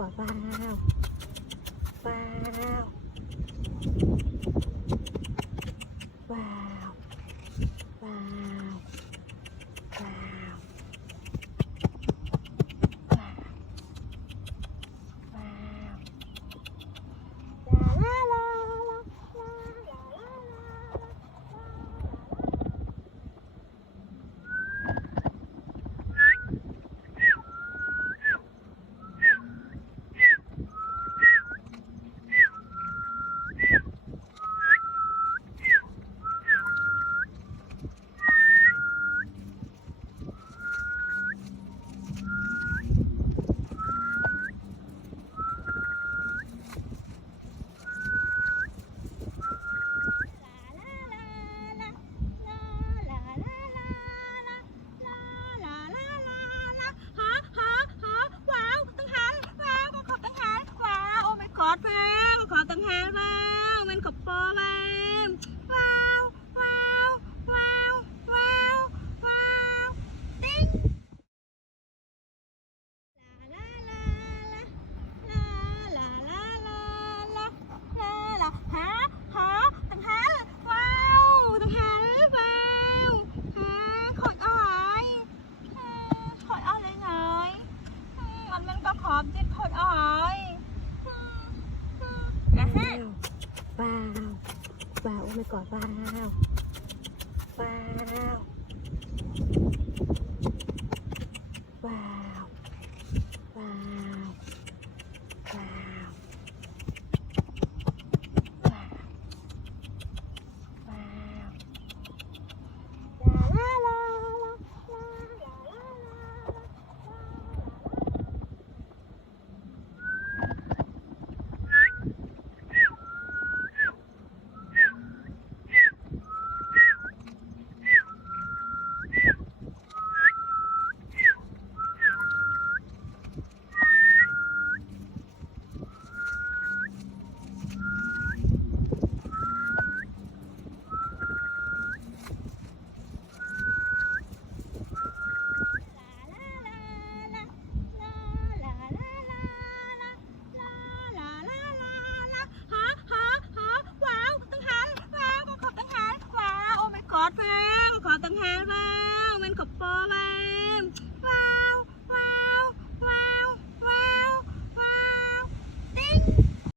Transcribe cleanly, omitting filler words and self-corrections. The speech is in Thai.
กอดว้าวว้าวว้าวว้าวว้าวว้าวว้าวลาลาลาลาลาลากอดแพงขอตั้งหาว้าวมันขอบปอว้าวว้าวว้าวว้าวว้าวว้าวติ๊งลาลาลาลาลาลาลาลาลาหาตั้งหาว้าวตั้งหาว้าวหาขอดอ้อยขอดอ้อยเลยไงมันก็ขอบจิตขอดอ้อยว้าวว้าวโอ้ไม่กอดว้าวว้าว